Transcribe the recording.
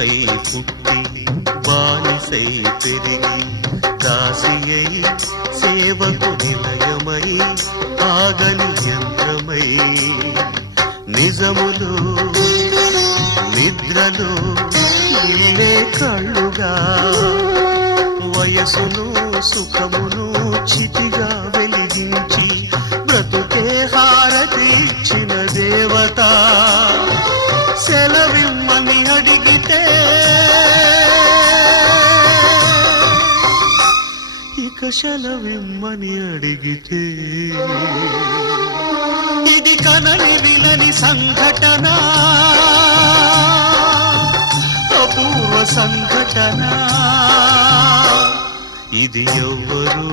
భూమిపై పుట్టి బానిసై పెరిగి దాసియై సేవకు నిలయమై ఆగని యంత్రమై నిజములు నిద్రలు ఇల్లే కళ్ళుగా వయసును సుఖమును చితిగా వెలిగించి బ్రతుకే హారతి ఇచ్చిన దేవత సెలవిమ్మని అడిగితే ఇక సెలవిమ్మని అడిగితే ఇది కనని విలని సంఘటన అపూర్వ సంఘటన ఇది ఎవ్వరు